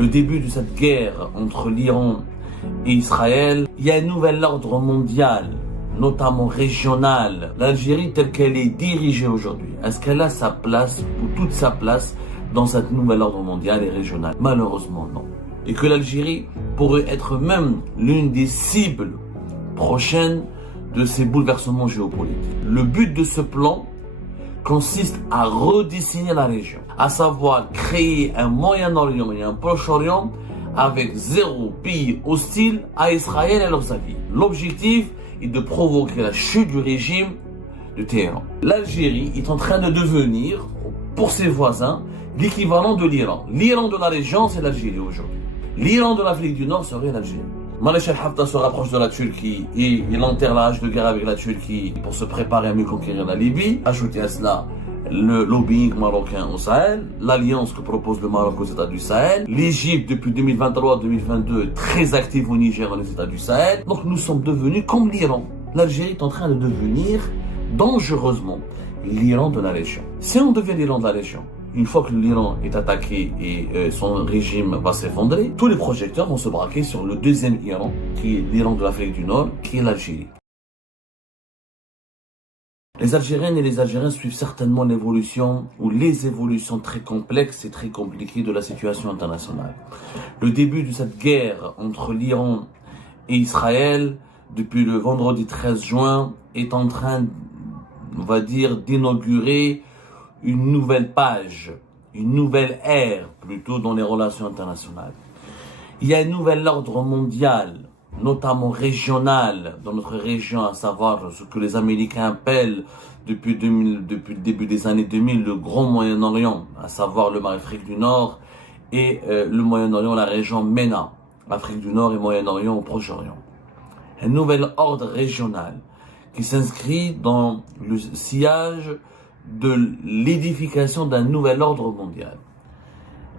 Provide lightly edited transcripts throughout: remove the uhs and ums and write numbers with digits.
le début de cette guerre entre l'Iran et Israël, il y a un nouvel ordre mondial, notamment régional. L'Algérie telle qu'elle est dirigée aujourd'hui, est-ce qu'elle a sa place ou toute sa place dans cet nouvel ordre mondial et régional? Malheureusement non. Et que l'Algérie pourrait être même l'une des cibles prochaines de ces bouleversements géopolitiques. Le but de ce plan consiste à redessiner la région, à savoir créer un Moyen-Orient et un Proche-Orient avec zéro pays hostile à Israël et leurs alliés. L'objectif est de provoquer la chute du régime de Téhéran. L'Algérie est en train de devenir, pour ses voisins, l'équivalent de l'Iran. L'Iran de la région, c'est l'Algérie aujourd'hui. L'Iran de l'Afrique du Nord serait l'Algérie. Maréchal Haftar se rapproche de la Turquie et il enterre la hache de guerre avec la Turquie pour se préparer à mieux conquérir la Libye. Ajoutez à cela le lobbying marocain au Sahel, l'alliance que propose le Maroc aux États du Sahel, l'Égypte depuis 2023-2022 très active au Niger dans les États du Sahel. Donc nous sommes devenus comme l'Iran. L'Algérie est en train de devenir dangereusement l'Iran de la région. Si on devient l'Iran de la région, une fois que l'Iran est attaqué et son régime va s'effondrer, tous les projecteurs vont se braquer sur le deuxième Iran, qui est l'Iran de l'Afrique du Nord, qui est l'Algérie. Les Algériennes et les Algériens suivent certainement l'évolution ou les évolutions très complexes et très compliquées de la situation internationale. Le début de cette guerre entre l'Iran et Israël, depuis le vendredi 13 juin, est en train, on va dire, d'inaugurer une nouvelle page, une nouvelle ère plutôt dans les relations internationales. Il y a un nouvel ordre mondial, notamment régional, dans notre région, à savoir ce que les Américains appellent depuis le début des années 2000 le Grand Moyen-Orient, à savoir l'Afrique du Nord et le Moyen-Orient, la région MENA, Afrique du Nord et Moyen-Orient au Proche-Orient. Un nouvel ordre régional qui s'inscrit dans le sillage de l'édification d'un nouvel ordre mondial.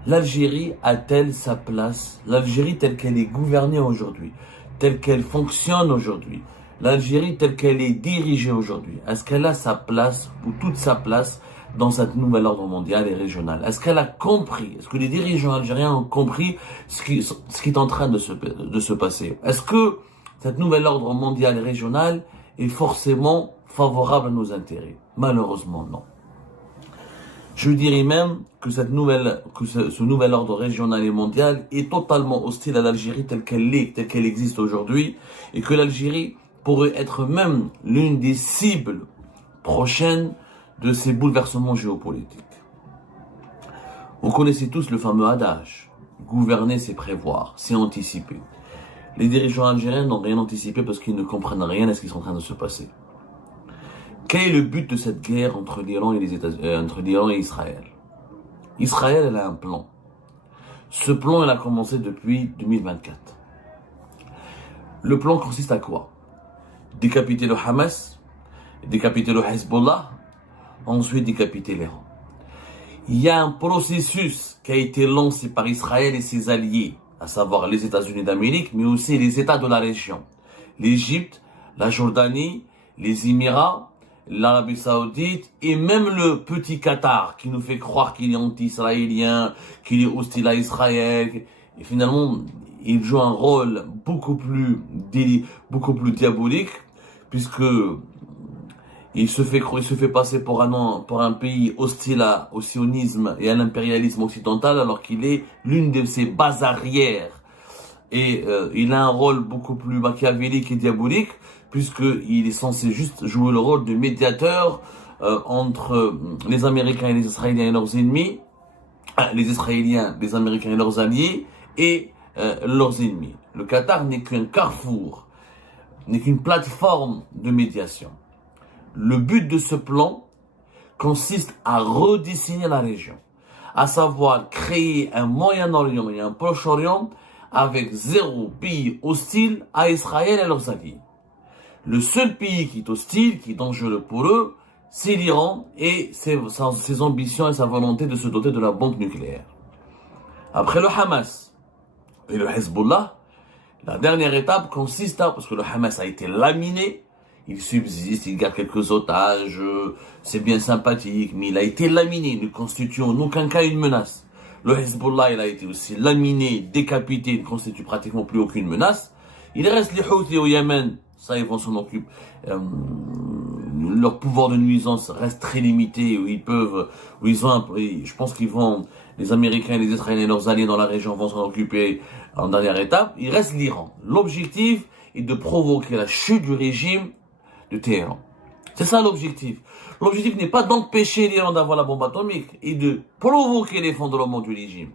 L'Algérie a-t-elle sa place? L'Algérie telle qu'elle est gouvernée aujourd'hui, telle qu'elle fonctionne aujourd'hui, l'Algérie telle qu'elle est dirigée aujourd'hui, est-ce qu'elle a sa place ou toute sa place dans cet nouvel ordre mondial et régional? Est-ce qu'elle a compris? Est-ce que les dirigeants algériens ont compris ce qui est en train de se passer? Est-ce que cet nouvel ordre mondial et régional est forcément favorable à nos intérêts? Malheureusement, non. Je dirais même que ce nouvel ordre régional et mondial est totalement hostile à l'Algérie telle qu'elle existe aujourd'hui, et que l'Algérie pourrait être même l'une des cibles prochaines de ces bouleversements géopolitiques. Vous connaissez tous le fameux adage, gouverner c'est prévoir, c'est anticiper. Les dirigeants algériens n'ont rien anticipé parce qu'ils ne comprennent rien à ce qui est en train de se passer. Quel est le but de cette guerre entre l'Iran et Israël? Israël, elle a un plan. Ce plan, il a commencé depuis 2024. Le plan consiste à quoi? Décapiter le Hamas, décapiter le Hezbollah, ensuite décapiter l'Iran. Il y a un processus qui a été lancé par Israël et ses alliés, à savoir les États-Unis d'Amérique, mais aussi les États de la région. L'Égypte, la Jordanie, les Émirats, l'Arabie Saoudite et même le petit Qatar qui nous fait croire qu'il est anti-israélien, qu'il est hostile à Israël. Et finalement, il joue un rôle beaucoup plus diabolique puisque il se fait passer pour un pays hostile au sionisme et à l'impérialisme occidental alors qu'il est l'une de ses bases arrières. Et il a un rôle beaucoup plus machiavélique et diabolique puisqu'il est censé juste jouer le rôle de médiateur entre les Américains et les Israéliens et leurs ennemis, les Israéliens, les Américains et leurs alliés, et leurs ennemis. Le Qatar n'est qu'un carrefour, n'est qu'une plateforme de médiation. Le but de ce plan consiste à redessiner la région, à savoir créer un Moyen-Orient et un Proche-Orient avec zéro pays hostile à Israël et leurs alliés. Le seul pays qui est hostile, qui est dangereux pour eux, c'est l'Iran et ses ambitions et sa volonté de se doter de la bombe nucléaire. Après le Hamas et le Hezbollah, la dernière étape consiste parce que le Hamas a été laminé, il subsiste, il garde quelques otages, c'est bien sympathique, mais il a été laminé, ne constituant en aucun cas une menace. Le Hezbollah, il a été aussi laminé, décapité, il ne constitue pratiquement plus aucune menace. Il reste les Houthis au Yémen, ça ils vont s'en occuper. Leur pouvoir de nuisance reste très limité, je pense qu'ils vont, les Américains, les Israéliens et leurs alliés dans la région vont s'en occuper en dernière étape. Il reste l'Iran. L'objectif est de provoquer la chute du régime de Téhéran. C'est ça l'objectif. L'objectif n'est pas d'empêcher l'Iran d'avoir la bombe atomique, et de provoquer l'effondrement du régime.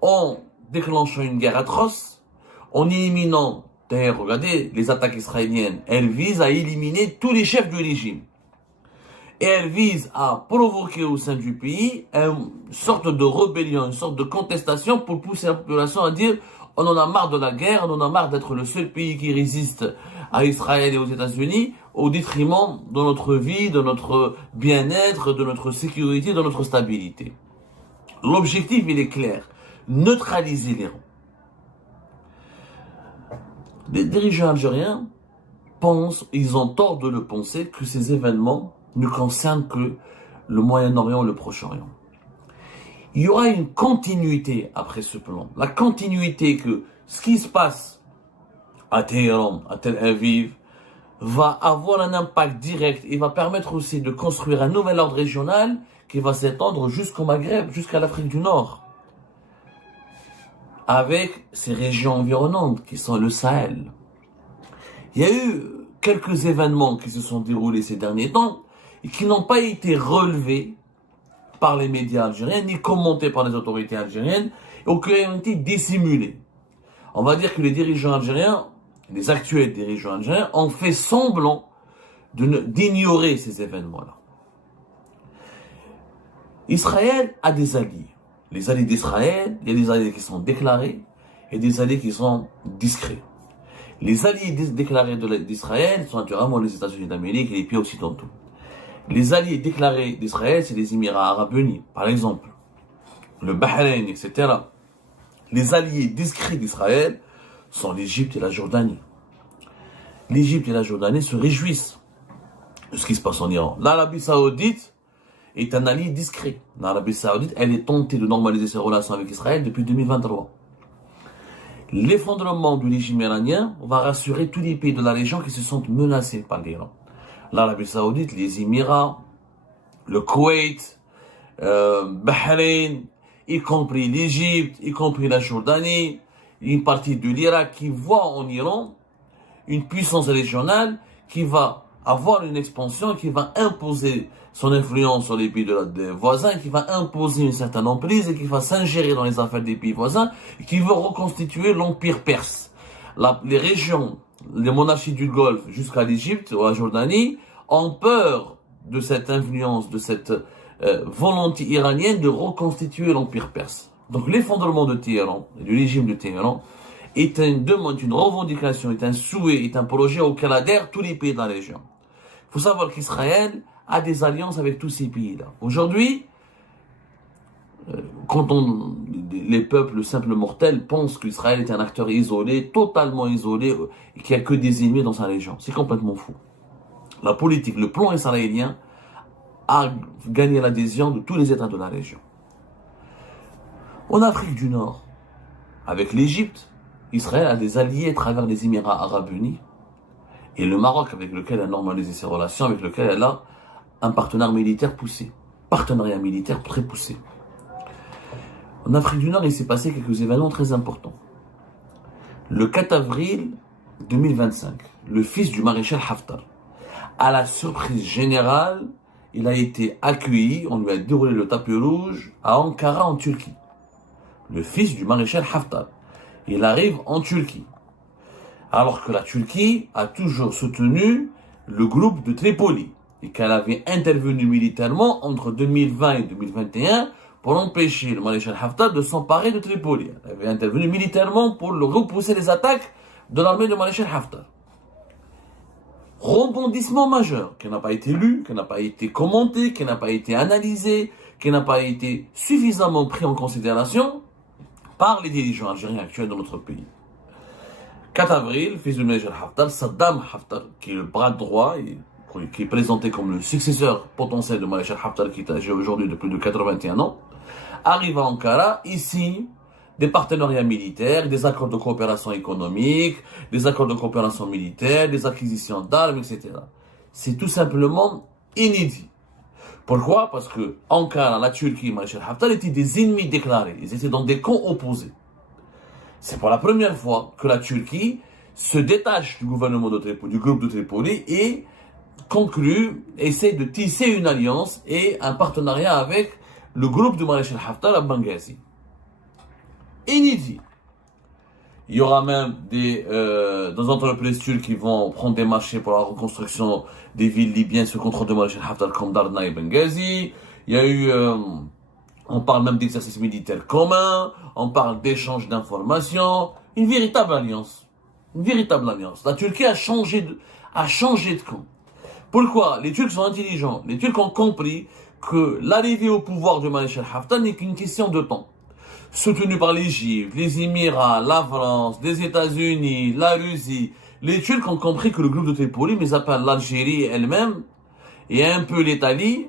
En déclenchant une guerre atroce, en éliminant, d'ailleurs, regardez, les attaques israéliennes, elles visent à éliminer tous les chefs du régime. Et elles visent à provoquer au sein du pays une sorte de rébellion, une sorte de contestation pour pousser la population à dire on en a marre de la guerre, on en a marre d'être le seul pays qui résiste à Israël et aux États-Unis au détriment de notre vie, de notre bien-être, de notre sécurité, de notre stabilité. L'objectif, il est clair, neutraliser l'Iran. Les dirigeants algériens ils ont tort de le penser, que ces événements ne concernent que le Moyen-Orient et le Proche-Orient. Il y aura une continuité après ce plan. La continuité que ce qui se passe à Téhéran, à Tel Aviv, va avoir un impact direct et va permettre aussi de construire un nouvel ordre régional qui va s'étendre jusqu'au Maghreb, jusqu'à l'Afrique du Nord, avec ces régions environnantes qui sont le Sahel. Il y a eu quelques événements qui se sont déroulés ces derniers temps et qui n'ont pas été relevés par les médias algériens, ni commentés par les autorités algériennes, ou qui ont été dissimulés. On va dire que les dirigeants algériens, les actuels dirigeants algériens, ont fait semblant d'ignorer ces événements-là. Israël a des alliés. Les alliés d'Israël, il y a des alliés qui sont déclarés et des alliés qui sont discrets. Les alliés déclarés d'Israël sont naturellement les États-Unis d'Amérique et les pays occidentaux. Les alliés déclarés d'Israël, c'est les Émirats arabes unis, par exemple, le Bahreïn, etc. Les alliés discrets d'Israël sont l'Égypte et la Jordanie. L'Égypte et la Jordanie se réjouissent de ce qui se passe en Iran. L'Arabie Saoudite est un allié discret. L'Arabie Saoudite, elle est tentée de normaliser ses relations avec Israël depuis 2023. L'effondrement du régime iranien va rassurer tous les pays de la région qui se sentent menacés par l'Iran. L'Arabie Saoudite, les Émirats, le Koweït, Bahreïn, y compris l'Égypte, y compris la Jordanie, une partie de l'Irak qui voit en Iran une puissance régionale qui va avoir une expansion, qui va imposer son influence sur les pays des voisins, qui va imposer une certaine emprise et qui va s'ingérer dans les affaires des pays voisins, et qui veut reconstituer l'empire perse. Les régions, les monarchies du Golfe jusqu'à l'Égypte ou la Jordanie ont peur de cette influence, de cette volonté iranienne de reconstituer l'empire perse. Donc l'effondrement de Téhéran, du régime de Téhéran, est une demande, une revendication, est un souhait, est un projet auquel adhèrent tous les pays de la région. Il faut savoir qu'Israël a des alliances avec tous ces pays-là. Aujourd'hui, quand les peuples, le simple mortel, pensent qu'Israël est un acteur isolé, totalement isolé, et qu'il n'y a que des ennemis dans sa région, c'est complètement fou. La politique, le plan israélien a gagné l'adhésion de tous les États de la région. En Afrique du Nord, avec l'Égypte, Israël a des alliés à travers les Émirats arabes unis et le Maroc, avec lequel elle a normalisé ses relations, avec lequel elle a un partenariat militaire très poussé. En Afrique du Nord, il s'est passé quelques événements très importants. Le 4 avril 2025, le fils du maréchal Haftar, à la surprise générale, il a été accueilli, on lui a déroulé le tapis rouge à Ankara en Turquie. Le fils du maréchal Haftar, il arrive en Turquie. Alors que la Turquie a toujours soutenu le groupe de Tripoli et qu'elle avait intervenu militairement entre 2020 et 2021 pour empêcher le maréchal Haftar de s'emparer de Tripoli. Elle avait intervenu militairement pour repousser les attaques de l'armée de maréchal Haftar. Rebondissement majeur qui n'a pas été lu, qui n'a pas été commenté, qui n'a pas été analysé, qui n'a pas été suffisamment pris en considération par les dirigeants algériens actuels dans notre pays. 4 avril, fils du maréchal Haftar, Saddam Haftar, qui est le bras droit et qui est présenté comme le successeur potentiel de maréchal Haftar, qui est âgé aujourd'hui de plus de 81 ans, arrive à Ankara, il signe des partenariats militaires, des accords de coopération économique, des accords de coopération militaire, des acquisitions d'armes, etc. C'est tout simplement inédit. Pourquoi? Parce que Ankara, la Turquie, Maréchal Haftar étaient des ennemis déclarés. Ils étaient dans des camps opposés. C'est pour la première fois que la Turquie se détache du gouvernement de Tripoli, du groupe de Tripoli et essaie de tisser une alliance et un partenariat avec le groupe de Maréchal Haftar à Benghazi. Inédit. Il y aura même des entreprises turques qui vont prendre des marchés pour la reconstruction des villes libyennes sous contrôle de Maréchal Haftar comme Darna et Benghazi. Il y a eu, on parle même d'exercices militaires communs, on parle d'échanges d'informations, une véritable alliance. Une véritable alliance. La Turquie a changé de camp. Pourquoi? Les Turcs sont intelligents. Les Turcs ont compris que l'arrivée au pouvoir de Maréchal Haftar n'est qu'une question de temps. Soutenu par l'Égypte, les Émirats, la France, les États-Unis, la Russie, les Turcs ont compris que le groupe de Tripoli, mais à part l'Algérie elle-même et un peu l'Italie,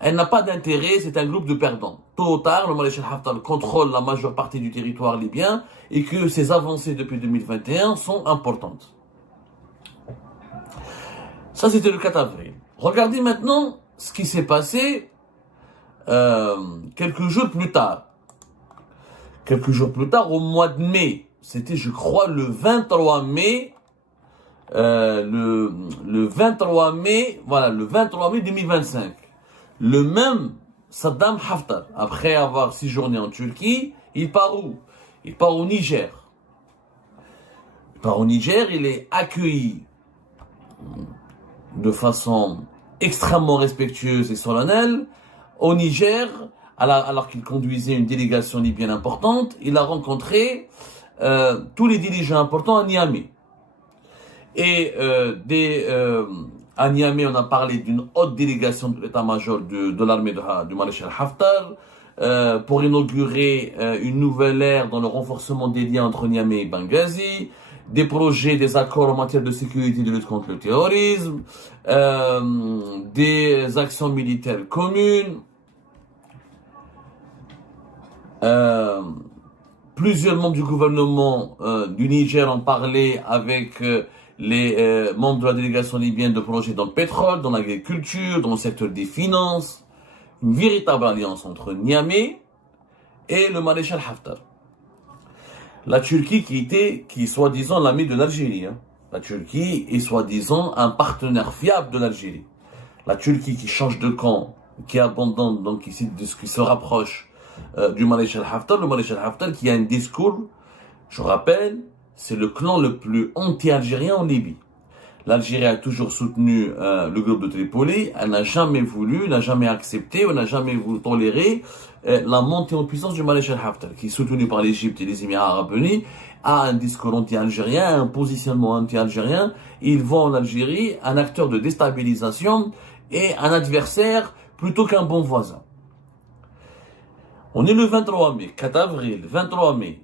elle n'a pas d'intérêt, c'est un groupe de perdants. Tôt ou tard, le Maréchal Haftar contrôle la majeure partie du territoire libyen et que ses avancées depuis 2021 sont importantes. Ça, c'était le 4 avril. Regardez maintenant ce qui s'est passé quelques jours plus tard. Quelques jours plus tard, au mois de mai, c'était, je crois, le 23 mai, le 23 mai, voilà, le 23 mai 2025. Le même Saddam Haftar, après avoir séjourné en Turquie, il part où? Il part au Niger. Il part au Niger, il est accueilli de façon extrêmement respectueuse et solennelle. Au Niger, alors qu'il conduisait une délégation libyenne importante, il a rencontré tous les dirigeants importants à Niamey. Et à Niamey, on a parlé d'une haute délégation de l'état-major de l'armée du maréchal Haftar pour inaugurer une nouvelle ère dans le renforcement des liens entre Niamey et Benghazi, des projets, des accords en matière de sécurité et de lutte contre le terrorisme, des actions militaires communes. Plusieurs membres du gouvernement du Niger ont parlé avec les membres de la délégation libyenne de projets dans le pétrole, dans l'agriculture, dans le secteur des finances. Une véritable alliance entre Niamey et le maréchal Haftar. La Turquie qui est soi-disant l'ami de l'Algérie. Hein. La Turquie est soi-disant un partenaire fiable de l'Algérie. La Turquie qui change de camp, qui abandonne, donc qui se rapproche du maréchal Haftar. Le maréchal Haftar qui a un discours, je rappelle, c'est le clan le plus anti-algérien en Libye. L'Algérie a toujours soutenu le groupe de Tripoli. Elle n'a jamais voulu, n'a jamais accepté, ou n'a jamais voulu tolérer la montée en puissance du maréchal Haftar, qui est soutenu par l'Égypte et les Émirats arabes unis, a un discours anti-algérien, un positionnement anti-algérien. Ils voient en Algérie un acteur de déstabilisation et un adversaire plutôt qu'un bon voisin. On est le 23 mai, 4 avril, 23 mai.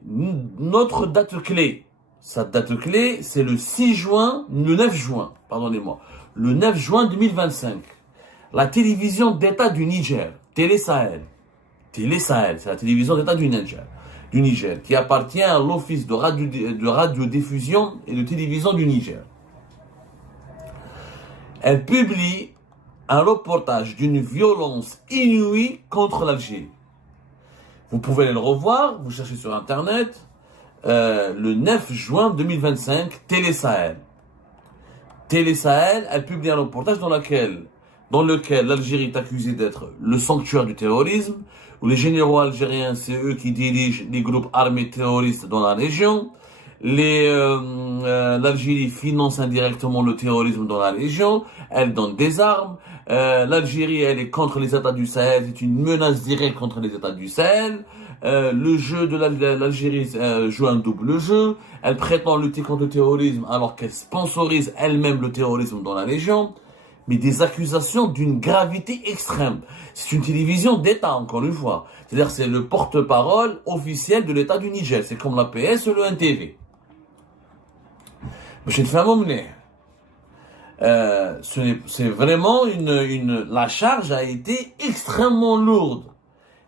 Notre date clé, sa date clé, c'est le 9 juin 2025. La télévision d'État du Niger, Télé Sahel, c'est la télévision d'État du Niger, qui appartient à l'Office de radiodiffusion et de télévision du Niger. Elle publie un reportage d'une violence inouïe contre l'Algérie. Vous pouvez le revoir, vous cherchez sur Internet, le 9 juin 2025, Télé Sahel. Télé Sahel, elle publie un reportage dans lequel l'Algérie est accusée d'être le sanctuaire du terrorisme, où les généraux algériens, c'est eux qui dirigent les groupes armés terroristes dans la région. L'Algérie finance indirectement le terrorisme dans la région, elle donne des armes. L'Algérie, elle est contre les États du Sahel, c'est une menace directe contre les États du Sahel. Le jeu de l'Algérie joue un double jeu. Elle prétend lutter contre le terrorisme alors qu'elle sponsorise elle-même le terrorisme dans la région. Mais des accusations d'une gravité extrême. C'est une télévision d'État, encore une fois. C'est-à-dire c'est le porte-parole officiel de l'État du Niger. C'est comme la PS ou le NTV. C'est vraiment la charge a été extrêmement lourde.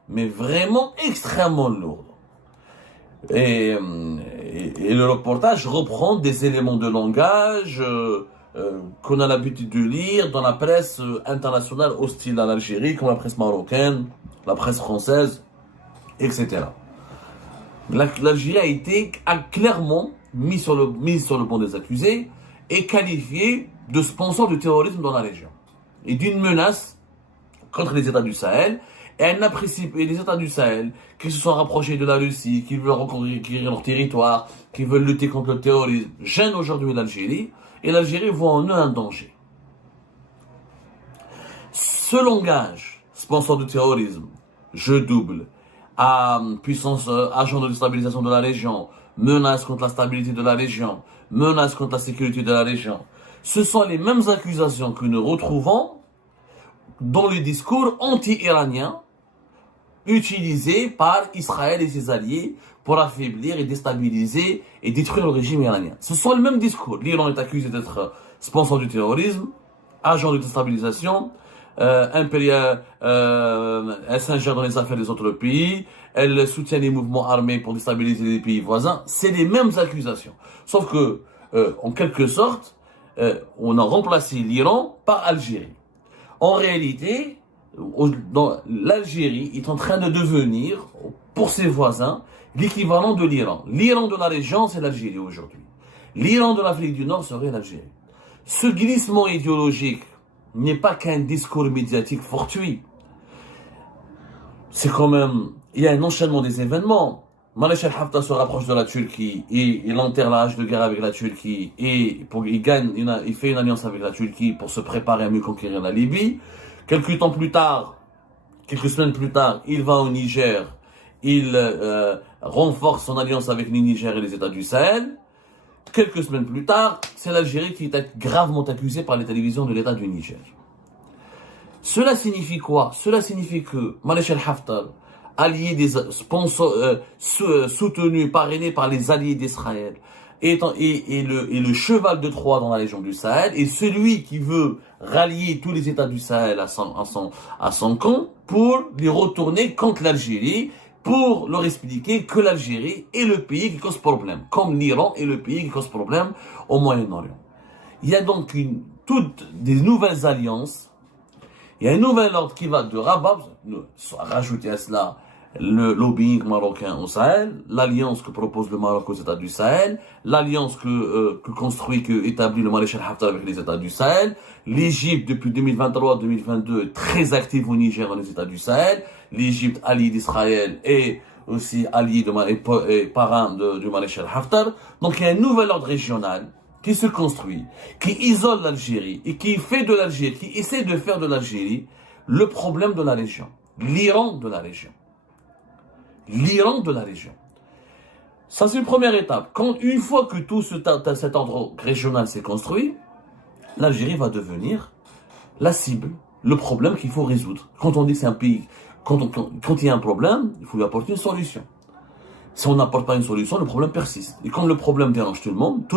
mais vraiment extrêmement lourde. Et le reportage reprend des éléments de langage qu'on a l'habitude de lire dans la presse internationale hostile à l'Algérie, comme la presse marocaine, la presse française, etc. L'Algérie a clairement mise sur le banc des accusés et qualifiée de sponsor du terrorisme dans la région et d'une menace contre les États du Sahel. Et elle n'apprécie pas les États du Sahel qui se sont rapprochés de la Russie, qui veulent reconquérir leur territoire, qui veulent lutter contre le terrorisme, gênent aujourd'hui l'Algérie, et l'Algérie voit en eux un danger. Ce langage, sponsor du terrorisme, jeu double, puissance, agent de déstabilisation de la région, menace contre la stabilité de la région, menace contre la sécurité de la région, ce sont les mêmes accusations que nous retrouvons dans le discours anti-iranien utilisé par Israël et ses alliés pour affaiblir et déstabiliser et détruire le régime iranien. Ce sont les mêmes discours. L'Iran est accusé d'être sponsor du terrorisme, agent de déstabilisation, impérial, elle s'ingère dans les affaires des autres pays, elle soutient les mouvements armés pour déstabiliser les pays voisins. C'est les mêmes accusations. Sauf que, en quelque sorte, on a remplacé l'Iran par Algérie. En réalité, l'Algérie est en train de devenir, pour ses voisins, l'équivalent de l'Iran. L'Iran de la région, c'est l'Algérie aujourd'hui. L'Iran de l'Afrique du Nord serait l'Algérie. Ce glissement idéologique n'est pas qu'un discours médiatique fortuit. C'est quand même, il y a un enchaînement des événements. Maréchal Haftar se rapproche de la Turquie et il enterre la hache de guerre avec la Turquie et il fait une alliance avec la Turquie pour se préparer à mieux conquérir la Libye. Quelques semaines plus tard, il va au Niger, il renforce son alliance avec le Niger et les États du Sahel. Quelques semaines plus tard, c'est l'Algérie qui est gravement accusée par les télévisions de l'État du Niger. Cela signifie quoi? Cela signifie que Maréchal Haftar, allié des sponsors, soutenu, parrainé par les alliés d'Israël, est le cheval de Troie dans la région du Sahel, et celui qui veut rallier tous les États du Sahel à son camp pour les retourner contre l'Algérie, pour leur expliquer que l'Algérie est le pays qui cause problème, comme l'Iran est le pays qui cause problème au Moyen-Orient. Il y a donc toutes des nouvelles alliances. Il y a un nouvel ordre qui va de Rabat, rajouter à cela le lobbying marocain au Sahel, l'alliance que propose le Maroc aux États du Sahel, l'alliance que établit le maréchal Haftar avec les États du Sahel, l'Égypte depuis 2023-2022 très active au Niger dans les États du Sahel, l'Égypte alliée d'Israël et aussi alliée et parrain du maréchal Haftar. Donc il y a un nouvel ordre régional qui se construit, qui isole l'Algérie et qui essaie de faire de l'Algérie le problème de la région, l'Iran de la région. L'Iran de la région. Ça, c'est une première étape. Une fois que tout cet ordre régional s'est construit, l'Algérie va devenir la cible, le problème qu'il faut résoudre. Quand on dit que c'est un pays, quand il y a un problème, il faut lui apporter une solution. Si on n'apporte pas une solution, le problème persiste. Et comme le problème dérange tout le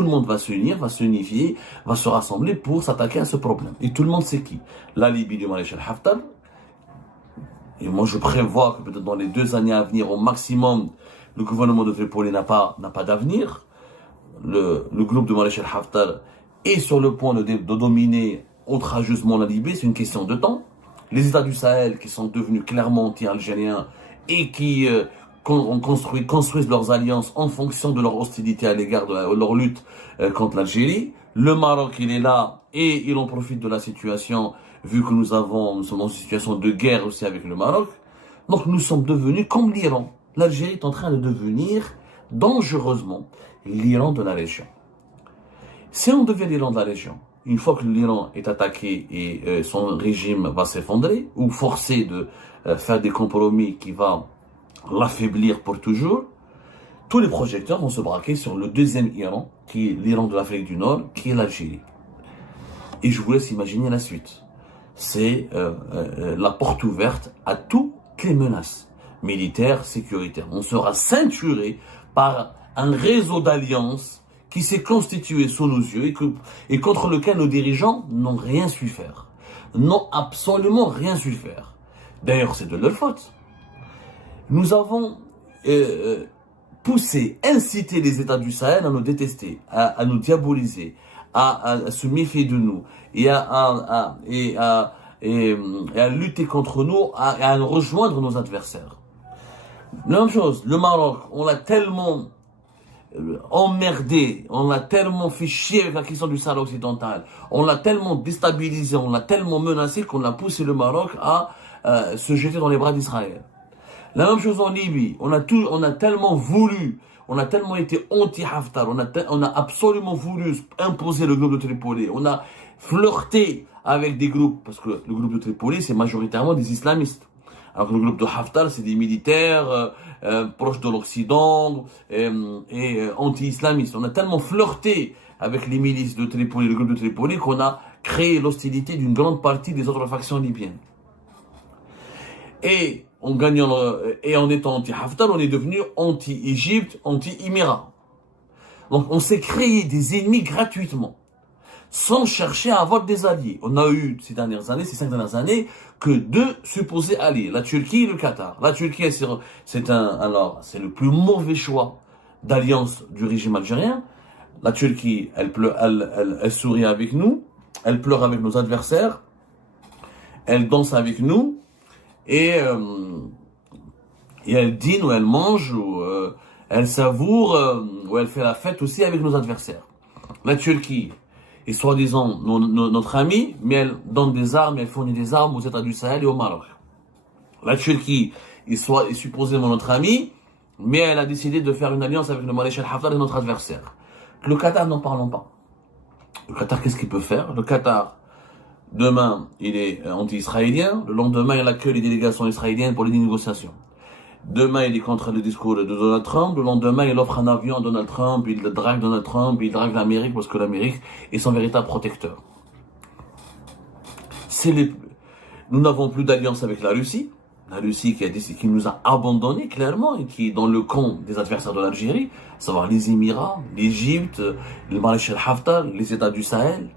monde va s'unir, va s'unifier, va se rassembler pour s'attaquer à ce problème. Et tout le monde sait qui? La Libye du maréchal Haftar. Et moi, je prévois que peut-être dans les 2 années à venir, au maximum, le gouvernement de Tripoli n'a pas d'avenir. Le groupe de maréchal Haftar est sur le point de dominer outrageusement la Libye. C'est une question de temps. Les États du Sahel, qui sont devenus clairement anti-algériens et qui construisent leurs alliances en fonction de leur hostilité à l'égard de leur lutte contre l'Algérie. Le Maroc, il est là et il en profite de la situation, vu que nous sommes dans une situation de guerre aussi avec le Maroc. Donc nous sommes devenus comme l'Iran. L'Algérie est en train de devenir dangereusement l'Iran de la région. Si on devient l'Iran de la région, une fois que l'Iran est attaqué et son régime va s'effondrer, ou forcé de faire des compromis qui vont l'affaiblir pour toujours, tous les projecteurs vont se braquer sur le deuxième Iran, qui est l'Iran de l'Afrique du Nord, qui est l'Algérie. Et je vous laisse imaginer la suite. C'est la porte ouverte à toutes les menaces militaires, sécuritaires. On sera ceinturé par un réseau d'alliances qui s'est constitué sous nos yeux et contre lequel nos dirigeants n'ont rien su faire. N'ont absolument rien su faire. D'ailleurs, c'est de leur faute. Nous avons poussé, incité les États du Sahel à nous détester, à nous diaboliser, à se méfier de nous et à lutter contre nous, à rejoindre nos adversaires. La même chose, le Maroc, on l'a tellement emmerdé, on l'a tellement fait chier avec la question du Sahara occidental, on l'a tellement déstabilisé, on l'a tellement menacé qu'on a poussé le Maroc à se jeter dans les bras d'Israël. La même chose en Libye, on a tellement voulu, on a tellement été anti-Haftar, on a absolument voulu imposer le groupe de Tripoli, on a flirté avec des groupes, parce que le groupe de Tripoli c'est majoritairement des islamistes. Alors que le groupe de Haftar, c'est des militaires proches de l'Occident et anti-islamistes. On a tellement flirté avec les milices de Tripoli, le groupe de Tripoli, qu'on a créé l'hostilité d'une grande partie des autres factions libyennes. Et en étant anti-Haftar, on est devenu anti-Égypte, anti-Émirats. Donc on s'est créé des ennemis gratuitement, sans chercher à avoir des alliés. On a eu ces 5 dernières années, que 2 supposés alliés, la Turquie et le Qatar. La Turquie, c'est le plus mauvais choix d'alliance du régime algérien. La Turquie, elle sourit avec nous, elle pleure avec nos adversaires, elle danse avec nous, et elle dîne ou elle mange, ou elle savoure, ou elle fait la fête aussi avec nos adversaires. La Turquie est soi-disant notre ami, mais elle donne des armes, elle fournit des armes aux États du Sahel et au Maroc. La Turquie est supposément notre ami, mais elle a décidé de faire une alliance avec le maréchal Haftar et notre adversaire. Le Qatar, n'en parlons pas. Le Qatar, qu'est-ce qu'il peut faire? Le Qatar, demain, il est anti-israélien. Le lendemain, il accueille les délégations israéliennes pour les négociations. Demain, il est contre le discours de Donald Trump. Le lendemain, il offre un avion à Donald Trump. Il drague Donald Trump. Il drague l'Amérique parce que l'Amérique est son véritable protecteur. Nous n'avons plus d'alliance avec la Russie. La Russie qui nous a abandonnés clairement et qui est dans le camp des adversaires de l'Algérie, à savoir les Émirats, l'Égypte, le maréchal Haftar, les États du Sahel.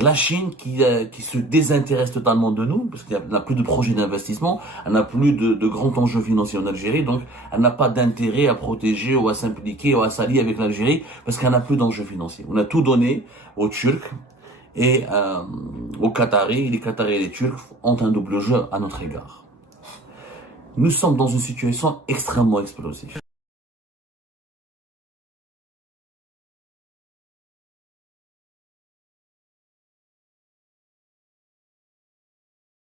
La Chine qui se désintéresse totalement de nous, parce qu'elle n'a plus de projet d'investissement, elle n'a plus de grands enjeux financiers en Algérie, donc elle n'a pas d'intérêt à protéger ou à s'impliquer ou à s'allier avec l'Algérie, parce qu'elle n'a plus d'enjeux financiers. On a tout donné aux Turcs et aux Qataris. Les Qataris et les Turcs ont un double jeu à notre égard. Nous sommes dans une situation extrêmement explosive.